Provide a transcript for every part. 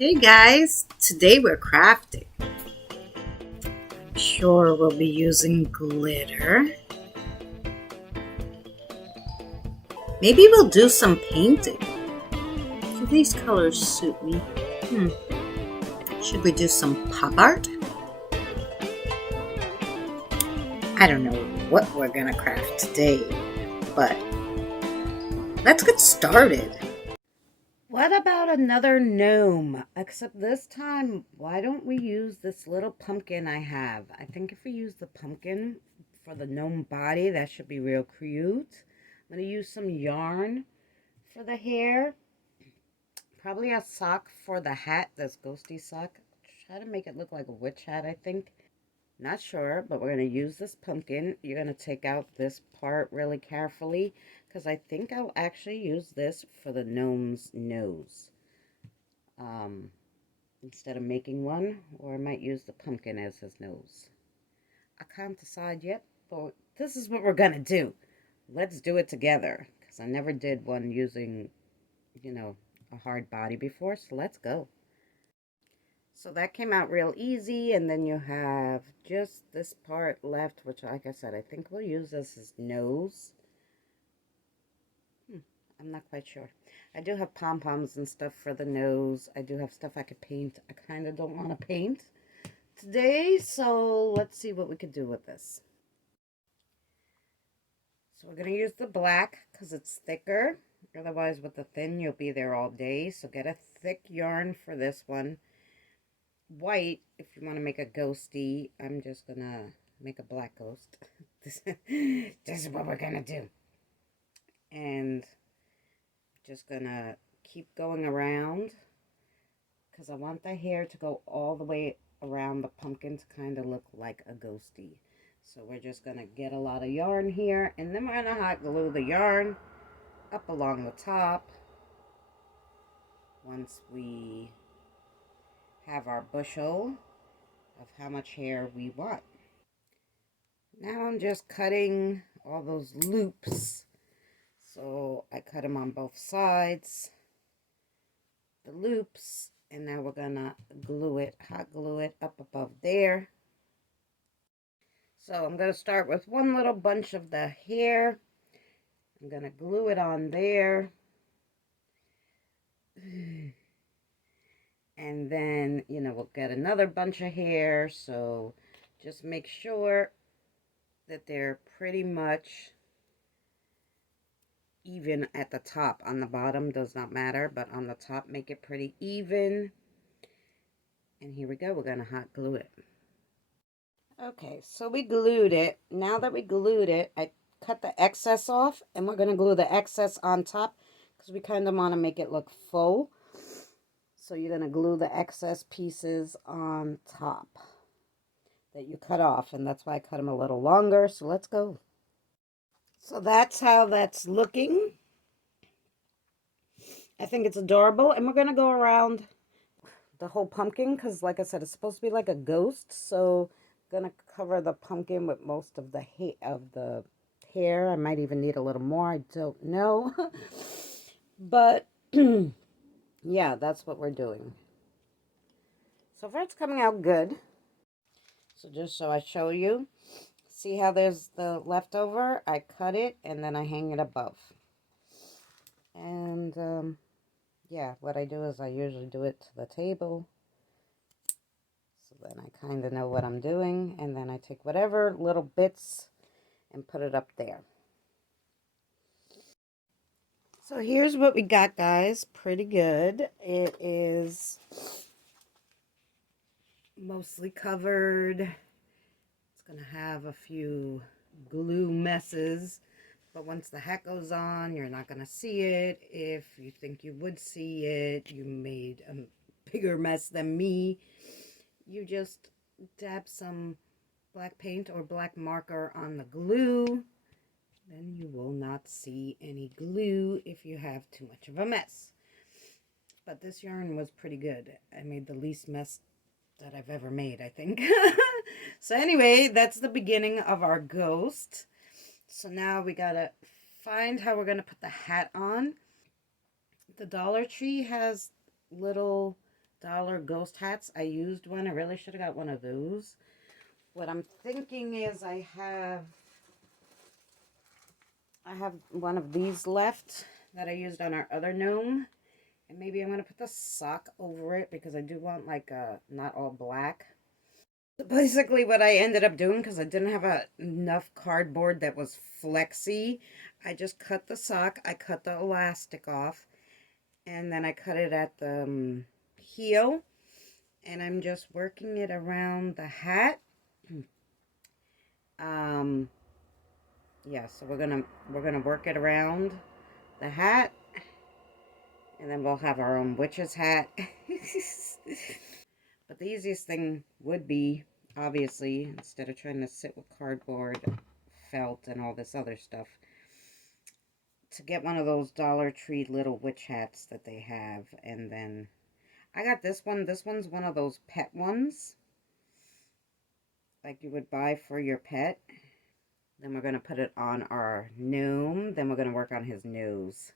Hey guys, today we're crafting. I'm sure we'll be using glitter. Maybe we'll do some painting. Do these colors suit me? Should we do some pop art? I don't know what we're gonna craft today, but let's get started. What about another gnome? Except this time, why don't we use this little pumpkin I have? I think if we use the pumpkin for the gnome body, that should be real cute. I'm going to use some yarn for the hair. Probably a sock for the hat, this ghosty sock. Try to make it look like a witch hat, I think. Not sure, but we're going to use this pumpkin. You're going to take out this part really carefully, because I think I'll actually use this for the gnome's nose. Instead of making one, or I might use the pumpkin as his nose. I can't decide yet, but this is what we're going to do. Let's do it together, because I never did one using, a hard body before, so let's go. So that came out real easy, and then you have just this part left, which, like I said, I think we'll use as his nose. I'm not quite sure. I do have pom-poms and stuff for the nose. I do have stuff I could paint. I kind of don't want to paint today, so let's see what we could do with this. So we're going to use the black because it's thicker. Otherwise, with the thin, you'll be there all day. So get a thick yarn for this one. White, if you want to make a ghosty. I'm just going to make a black ghost. This is what we're going to do. And just going to keep going around because I want the hair to go all the way around the pumpkin to kind of look like a ghosty. So we're just going to get a lot of yarn here, and then we're going to hot glue the yarn up along the top once we have our bushel of how much hair we want. Now I'm just cutting all those loops. So I cut them on both sides, the loops, and now we're going to glue it, hot glue it up above there. So I'm going to start with one little bunch of the hair. I'm going to glue it on there. And then, we'll get another bunch of hair. So just make sure that they're pretty much even at the top. On the bottom does not matter, but on the top, make it pretty even. And here we go. We're going to hot glue it. Okay, so we glued it. Now that we glued it, I cut the excess off, and we're going to glue the excess on top because we kind of want to make it look full. So you're going to glue the excess pieces on top that you cut off, and that's why I cut them a little longer. So let's go. So that's how that's looking. I think it's adorable, and we're going to go around the whole pumpkin because, like I said, it's supposed to be like a ghost. So I'm going to cover the pumpkin with most of the hair. I might even need a little more. I don't know. But yeah, that's what we're doing. So far, it's coming out good. So just so I show you, see how there's the leftover? I cut it and then I hang it above. And yeah, what I do is I usually do it to the table. So then I kind of know what I'm doing. And then I take whatever little bits and put it up there. So here's what we got, guys. Pretty good. It is mostly covered. It's going to have a few glue messes. But once the hat goes on, you're not going to see it. If you think you would see it, you made a bigger mess than me. You just dab some black paint or black marker on the glue. Then you will not see any glue if you have too much of a mess. But this yarn was pretty good. I made the least mess that I've ever made, I think. So anyway, that's the beginning of our ghost. So now we gotta find how we're gonna put the hat on. The Dollar Tree has little dollar ghost hats. I used one. I really should have got one of those. What I'm thinking is I have one of these left that I used on our other gnome. And maybe I'm going to put the sock over it because I do want like a not all black. So basically what I ended up doing, because I didn't have enough cardboard that was flexy, I just cut the sock, I cut the elastic off, and then I cut it at the heel, and I'm just working it around the hat. Yeah, so we're gonna work it around the hat, and then we'll have our own witch's hat. But the easiest thing would be, obviously, instead of trying to sit with cardboard, felt, and all this other stuff, to get one of those Dollar Tree little witch hats that they have. And then I got this one. This one's one of those pet ones, like you would buy for your pet. Then we're going to put it on our gnome. Then we're going to work on his nose.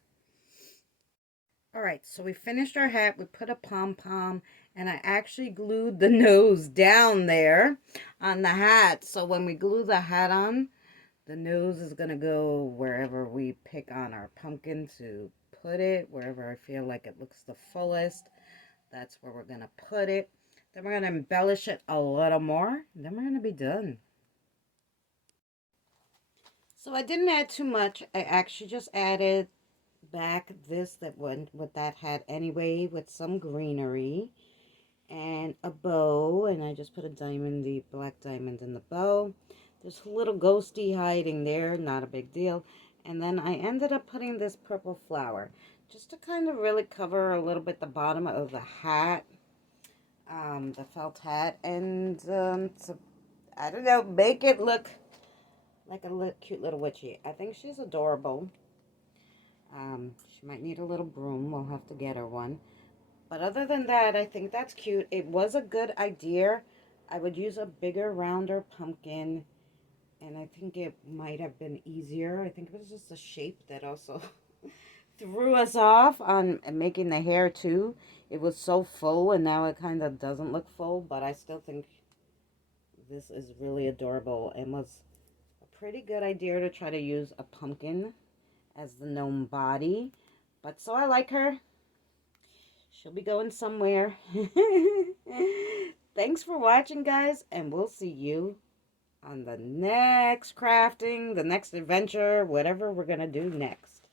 Alright, so we finished our hat. We put a pom-pom, and I actually glued the nose down there on the hat. So when we glue the hat on, the nose is going to go wherever we pick on our pumpkin to put it, wherever I feel like it looks the fullest. That's where we're going to put it. Then we're going to embellish it a little more, and then we're going to be done. So I didn't add too much. I actually just added back this that went with that hat anyway, with some greenery and a bow, and I just put a diamond, the black diamond in the bow. There's a little ghosty hiding there, not a big deal. And then I ended up putting this purple flower just to kind of really cover a little bit the bottom of the hat, the felt hat, and to, I don't know, make it look like a cute little witchy. I think she's adorable. She might need a little broom. We'll have to get her one. But other than that, I think that's cute. It was a good idea. I would use a bigger, rounder pumpkin. And I think it might have been easier. I think it was just the shape that also threw us off on making the hair too. It was so full, and now it kind of doesn't look full. But I still think this is really adorable and was a pretty good idea to try to use a pumpkin as the gnome body. But so I like her. She'll be going somewhere. Thanks for watching, guys, and we'll see you on the next crafting, the next adventure, whatever we're gonna do next.